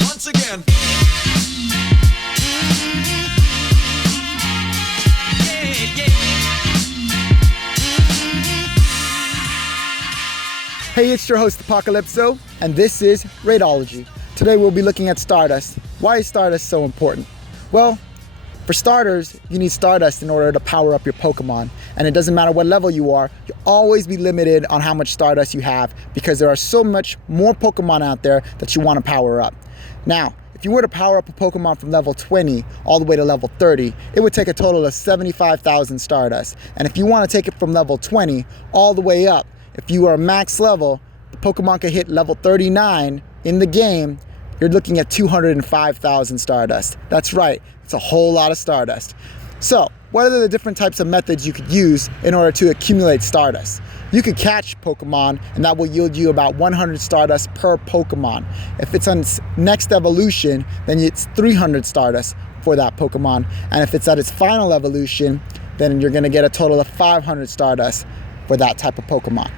Once again. Hey, it's your host Apocalypso, and this is Raidology. Today we'll be looking at Stardust. Why is Stardust so important? Well, for starters, you need Stardust in order to power up your Pokemon. And it doesn't matter what level you are, you'll always be limited on how much Stardust you have because there are so much more Pokemon out there that you want to power up. Now, if you were to power up a Pokemon from level 20 all the way to level 30, it would take a total of 75,000 Stardust. And if you want to take it from level 20 all the way up, if you are max level, the Pokemon could hit level 39 in the game, you're looking at 205,000 Stardust. That's right, it's a whole lot of Stardust. So, what are the different types of methods you could use in order to accumulate Stardust? You could catch Pokemon, and that will yield you about 100 Stardust per Pokemon. If it's on its next evolution, then it's 300 Stardust for that Pokemon. And if it's at its final evolution, then you're gonna get a total of 500 Stardust for that type of Pokemon.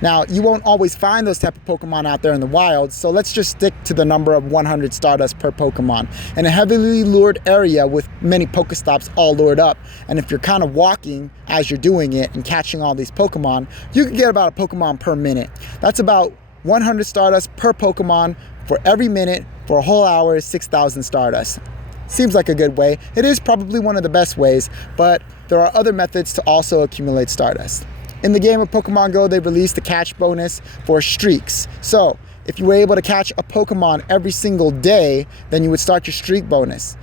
Now, you won't always find those type of Pokemon out there in the wild, so let's just stick to the number of 100 Stardust per Pokemon. In a heavily lured area with many Pokestops all lured up, and if you're kind of walking as you're doing it and catching all these Pokemon, you can get about a Pokemon per minute. That's about 100 Stardust per Pokemon for every minute for a whole hour is 6,000 Stardust. Seems like a good way. It is probably one of the best ways, but there are other methods to also accumulate Stardust. In the game of Pokemon Go, they released a catch bonus for streaks. So, if you were able to catch a Pokemon every single day, then you would start your streak bonus.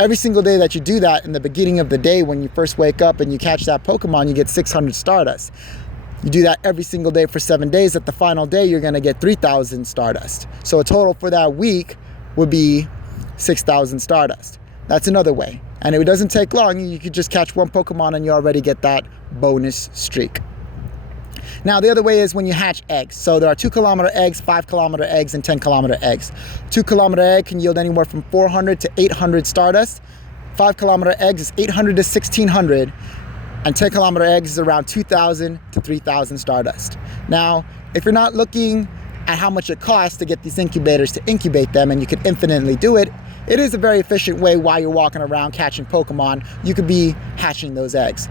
Every single day that you do that in the beginning of the day when you first wake up and you catch that Pokemon, you get 600 Stardust. You do that every single day for 7 days. At the final day, you're gonna get 3,000 Stardust. So a total for that week would be 6,000 Stardust. That's another way. And it doesn't take long. You could just catch one Pokemon and you already get that bonus streak. Now, the other way is when you hatch eggs. So there are 2-kilometer eggs, 5-kilometer eggs, and 10-kilometer eggs. 2-kilometer egg can yield anywhere from 400 to 800 Stardust. 5-kilometer eggs is 800 to 1,600. And 10-kilometer eggs is around 2,000 to 3,000 Stardust. Now, if you're not looking at how much it costs to get these incubators to incubate them, and you can infinitely do it, it is a very efficient way while you're walking around catching Pokemon, you could be hatching those eggs.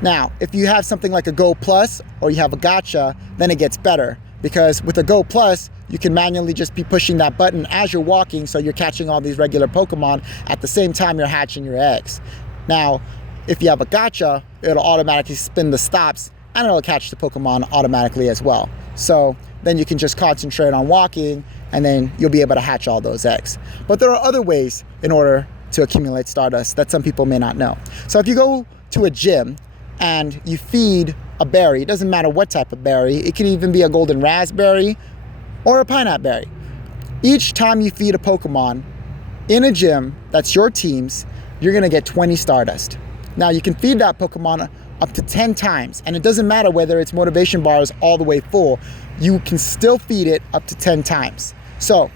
Now, if you have something like a Go Plus or you have a Gacha, then it gets better because with a Go Plus, you can manually just be pushing that button as you're walking so you're catching all these regular Pokemon at the same time you're hatching your eggs. Now, if you have a Gacha, it'll automatically spin the stops and it'll catch the Pokemon automatically as well. So then you can just concentrate on walking and then you'll be able to hatch all those eggs. But there are other ways in order to accumulate Stardust that some people may not know. So if you go to a gym and you feed a berry, it doesn't matter what type of berry, it could even be a golden raspberry or a pineapple berry. Each time you feed a Pokemon in a gym that's your team's, you're gonna get 20 Stardust. Now you can feed that Pokemon up to 10 times, and it doesn't matter whether its motivation bar is all the way full, you can still feed it up to 10 times. So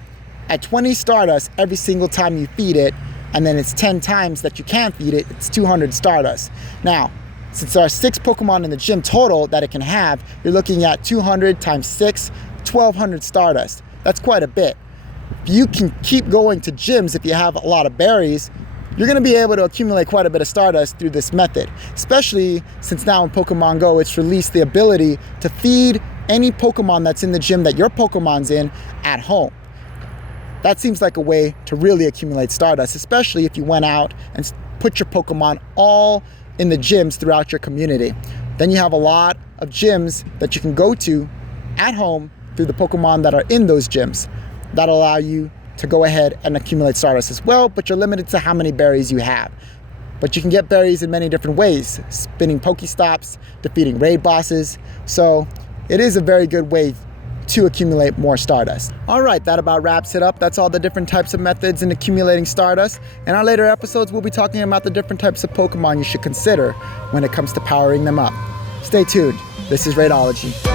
at 20 Stardust every single time you feed it, and then it's 10 times that you can feed it, it's 200 Stardust. Now, since there are 6 Pokemon in the gym total that it can have, you're looking at 200 times 6, 1,200 Stardust. That's quite a bit. You can keep going to gyms if you have a lot of berries. You're gonna be able to accumulate quite a bit of Stardust through this method, especially since now in Pokemon Go, it's released the ability to feed any Pokemon that's in the gym that your Pokemon's in at home. That seems like a way to really accumulate Stardust, especially if you went out and put your Pokemon all in the gyms throughout your community. Then you have a lot of gyms that you can go to at home through the Pokemon that are in those gyms. That'll allow you to go ahead and accumulate Stardust as well, but you're limited to how many berries you have. But you can get berries in many different ways, spinning Pokestops, defeating raid bosses. So it is a very good way to accumulate more Stardust. All right, that about wraps it up. That's all the different types of methods in accumulating Stardust. In our later episodes, we'll be talking about the different types of Pokemon you should consider when it comes to powering them up. Stay tuned. This is Raidology.